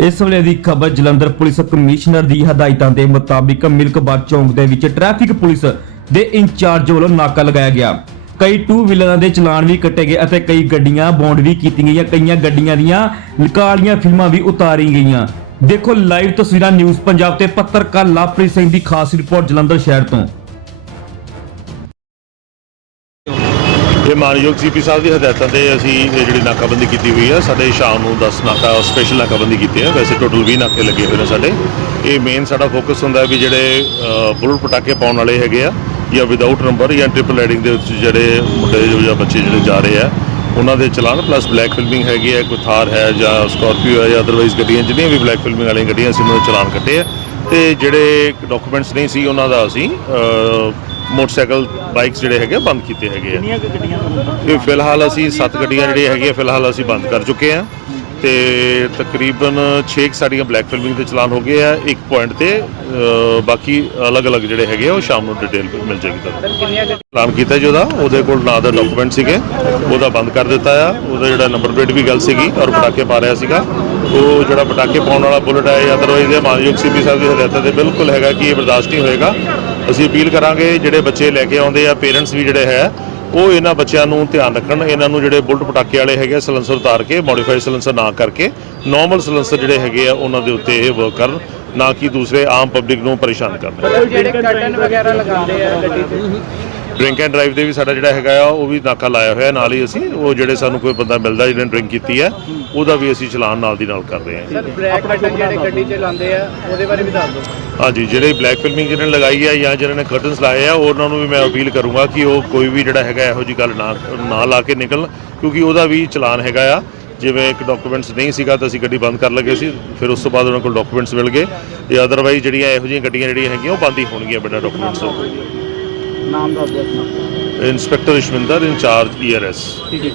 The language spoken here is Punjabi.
ਇਸ ਵੇਲੇ ਦੀ ਖਬਰ ਜਲੰਧਰ ਪੁਲਿਸ ਕਮਿਸ਼ਨਰ ਦੀ ਹਦਾਇਤਾਂ ਦੇ ਮੁਤਾਬਿਕ ਮਿਲਕਬਾਦ ਚੌਂਕ ਦੇ ਵਿੱਚ ਟ੍ਰੈਫਿਕ ਪੁਲਿਸ ਦੇ ਇੰਚਾਰਜ ਵੱਲੋਂ ਨਾਕਾ ਲਗਾਇਆ ਗਿਆ। ਕਈ ਟੂ ਵੀਲਰਾਂ ਦੇ ਚਲਾਨ ਵੀ ਕੱਟੇ ਗਏ ਅਤੇ ਕਈ ਗੱਡੀਆਂ ਬੌਂਡ ਵੀ ਕੀਤੀਆਂ ਗਈਆਂ। ਕਈਆਂ ਗੱਡੀਆਂ ਦੀਆਂ ਕਾਲੀਆਂ ਫਿਲਮਾਂ ਵੀ ਉਤਾਰੀ ਗਈਆਂ। ਦੇਖੋ ਲਾਈਵ ਤਸਵੀਰਾਂ ਨਿਊਜ਼ ਪੰਜਾਬ ਤੇ ਪੱਤਰਕਾਰ ਲਵਪ੍ਰੀਤ ਸਿੰਘ ਦੀ ਖਾਸ ਰਿਪੋਰਟ ਜਲੰਧਰ ਸ਼ਹਿਰ ਤੋਂ। ਮਾਨਯੋਗ ਸੀਪੀ ਸਾਹਿਬ ਦੀ ਹਦਾਇਤਾਂ ਤੇ ਅਸੀਂ ਇਹ ਜਿਹੜੀ ਨਾਕਾਬੰਦੀ ਕੀਤੀ ਹੋਈ ਹੈ ਸਾਡੇ ਸ਼ਾਮ ਨੂੰ 10 ਨਾਕਾ ਸਪੈਸ਼ਲ ਨਾਕਾਬੰਦੀ ਕੀਤੀ ਹੈ ਵੈਸੇ ਟੋਟਲ 20 ਨਾਕੇ ਲੱਗੇ ਹੋਏ ਨੇ ਸਾਡੇ। ਇਹ ਮੇਨ ਸਾਡਾ ਫੋਕਸ ਹੁੰਦਾ ਵੀ ਜਿਹੜੇ ਬੁਲਟ ਪਟਾਕੇ ਪਾਉਣ ਵਾਲੇ ਹੈਗੇ ਆ, ਜਾਂ ਵਿਦਆਊਟ ਨੰਬਰ ਜਾਂ ਟ੍ਰਿਪਲ ਰਾਈਡਿੰਗ ਦੇ ਵਿੱਚ ਜਿਹੜੇ ਮੁੰਡੇ ਜਾਂ ਬੱਚੇ ਜਿਹੜੇ ਜਾ ਰਹੇ ਆ, ਉਹਨਾਂ ਦੇ ਚਲਾਨ ਪਲੱਸ ਬਲੈਕ ਫਿਲਮਿੰਗ ਹੈਗੀ ਹੈ ਕੋਈ ਥਾਰ ਹੈ ਜਾਂ ਸਕਾਰਪੀਓ ਹੈ ਜਾਂ ਅਦਰਵਾਈਜ਼ ਗੱਡੀਆਂ ਜਿਹੜੀਆਂ ਵੀ ਬਲੈਕ ਫਿਲਮਿੰਗ ਵਾਲੀਆਂ ਗੱਡੀਆਂ ਅਸੀਂ ਉਹਨਾਂ ਦੇ ਚਲਾਨ ਕੱਟੇ ਆ। ਤੇ ਜਿਹੜੇ ਡਾਕੂਮੈਂਟਸ ਨਹੀਂ ਸੀ ਉਹਨਾਂ ਦਾ ਅਸੀਂ ਮੋਟਰਸਾਈਕਲ ਬਾਈਕਸ ਜਿਹੜੇ ਹੈਗੇ ਆ, ਬੰਦ ਕੀਤੇ ਹੈਗੇ ਆ। ਕਿੰਨੀਆਂ ਗੱਡੀਆਂ ਇਹ ਫਿਲਹਾਲ ਅਸੀਂ ਸੱਤ ਗੱਡੀਆਂ ਜਿਹੜੀਆਂ ਹੈਗੀਆਂ ਫਿਲਹਾਲ ਅਸੀਂ ਬੰਦ ਕਰ ਚੁੱਕੇ ਹਾਂ ਤੇ ਤਕਰੀਬਨ 6 ਸਾਡੀਆਂ ਬਲੈਕ ਫਿਲਮਿੰਗ ਦੇ ਚਲਾਨ ਹੋ ਗਏ ਆ ਇੱਕ ਪੁਆਇੰਟ ਤੇ ਬਾਕੀ ਅਲੱਗ-ਅਲੱਗ ਜਿਹੜੇ ਹੈਗੇ ਆ ਉਹ ਸ਼ਾਮ ਨੂੰ ਡਿਟੇਲ ਮਿਲ ਜਾਏਗੀ ਤੁਹਾਨੂੰ। ਚਲਾਨ ਕੀਤਾ ਜੀ ਉਹਦਾ ਉਹਦੇ ਕੋਲ ਨਾ ਦਾ ਡਾਕੂਮੈਂਟ ਸੀਗੇ ਉਹਦਾ ਬੰਦ ਕਰ ਦਿੱਤਾ ਆ ਉਹਦਾ ਜਿਹੜਾ ਨੰਬਰ ਪਲੇਟ ਵੀ ਗੱਲ ਸੀਗੀ ਔਰ ਪਟਾਕੇ ਪਾ ਰਿਹਾ ਸੀਗਾ। ਉਹ ਜਿਹੜਾ ਪਟਾਕੇ ਪਾਉਣ ਵਾਲਾ ਬੁਲਟ ਹੈ ਅਦਰਵਾਈਜ਼ ਇਹ ਮਾਨਯੋਗ ਸੀਪੀ ਸਾਹਿਬ ਦੀ ਹਦਾਇਤਾਂ ਤੇ ਬਿਲਕੁਲ ਹੈਗਾ ਕਿ ਇਹ ਬਰਦਾਸ਼ਤ ਨਹੀਂ ਹੋਏਗਾ। ਅਸੀਂ ਅਪੀਲ ਕਰਾਂਗੇ ਜਿਹੜੇ ਬੱਚੇ ਲੈ ਕੇ ਆਉਂਦੇ ਆ ਪੇਰੈਂਟਸ ਵੀ ਜਿਹੜੇ ਹੈ ਉਹ ਇਹਨਾਂ ਬੱਚਿਆਂ ਨੂੰ ਧਿਆਨ ਰੱਖਣ, ਇਹਨਾਂ ਨੂੰ ਜਿਹੜੇ ਬੁਲਟ ਪਟਾਕੇ ਵਾਲੇ ਹੈਗੇ ਸਲੈਂਸਰ ਉਤਾਰ ਕੇ, ਮੋਡੀਫਾਈਡ ਸਲੈਂਸਰ ਨਾ ਕਰਕੇ ਨਾਰਮਲ ਸਲੈਂਸਰ ਜਿਹੜੇ ਹੈਗੇ ਆ, ਉਹਨਾਂ ਦੇ ਉੱਤੇ ਇਹ ਵਰਕ ਕਰਨ, ਨਾ ਕਿ ਦੂਸਰੇ ਆਮ ਪਬਲਿਕ ਨੂੰ ਪਰੇਸ਼ਾਨ ਕਰਨ। ਜਿਹੜੇ ਕਰਟਨ ਵਗੈਰਾ ਲਗਾਉਂਦੇ ਆ ਗੱਡੀ ਤੇ ਡਰਿੰਕ ਐਂਡ ਡਰਾਈਵ ਦੇ ਵੀ ਸਾਡਾ ਜਿਹੜਾ ਹੈਗਾ ਆ ਉਹ ਵੀ ਨਾਕਾ ਲਾਇਆ ਹੋਇਆ ਨਾਲ ਹੀ ਅਸੀਂ। ਉਹ ਜਿਹੜੇ ਸਾਨੂੰ ਕੋਈ ਬੰਦਾ ਮਿਲਦਾ ਜਿਹਨੇ ਡਰਿੰਕ ਕੀਤੀ ਹੈ ਉਹਦਾ ਵੀ ਅਸੀਂ ਚਲਾਨ ਨਾਲ ਦੀ ਨਾਲ ਕਰ ਰਹੇ ਹਾਂ ਸਰ ਬ੍ਰੈਕ ਕਰਟਨ ਜਿਹੜੇ ਗੱਡੀ 'ਚ ਲਾਉਂਦੇ ਆ ਉਹਦੇ ਬਾਰੇ ਵੀ ਦੱਸ ਦਿਓ। ਹਾਂਜੀ ਜਿਹੜੇ ਬਲੈਕ ਫਿਲਮਿੰਗ ਜਿਹਨਾਂ ਨੇ ਲਗਾਈ ਹੈ ਜਾਂ ਜਿਹਨਾਂ ਨੇ ਕਰਟਨਸ ਲਾਏ ਆ ਉਹਨਾਂ ਨੂੰ ਵੀ ਮੈਂ ਅਪੀਲ ਕਰੂੰਗਾ ਕਿ ਉਹ ਕੋਈ ਵੀ ਜਿਹੜਾ ਹੈਗਾ ਇਹੋ ਜੀ ਗੱਲ ਨਾ ਨਾ ਲਾ ਕੇ ਨਿਕਲਣ ਕਿਉਂਕਿ ਉਹਦਾ ਵੀ ਚਲਾਨ ਹੈਗਾ ਆ। ਜਿਵੇਂ ਇੱਕ ਡਾਕੂਮੈਂਟਸ ਨਹੀਂ ਸੀਗਾ ਤਾਂ ਅਸੀਂ ਗੱਡੀ ਬੰਦ ਕਰ ਲਗੇ ਸੀ ਫਿਰ ਉਸ ਤੋਂ ਬਾਅਦ ਉਹਨਾਂ ਕੋਲ ਡਾਕੂਮੈਂਟਸ ਮਿਲ ਗਏ। ਤੇ ਅਦਰਵਾਈਜ਼ ਜਿਹੜੀਆਂ ਇਹੋ ਜਿਹੀਆਂ ਗੱਡੀਆਂ ਜਿਹੜੀਆਂ ਹੈਗੀਆਂ ਉਹ ਬੰਦ ਹੀ ਹੋਣਗੀਆਂ ਬਿਨਾਂ ਡਾਕੂਮੈਂਟਸ ਤੋਂ। ਨਾਮ ਦੱਸ ਦਿਓ ਆਪਣਾ। ਇੰਸਪੈਕਟਰ ਇਸ਼ਵਿੰਦਰ ਇੰਚਾਰਜ ਈਆਰਐਸ ਠੀਕ ਹੈ।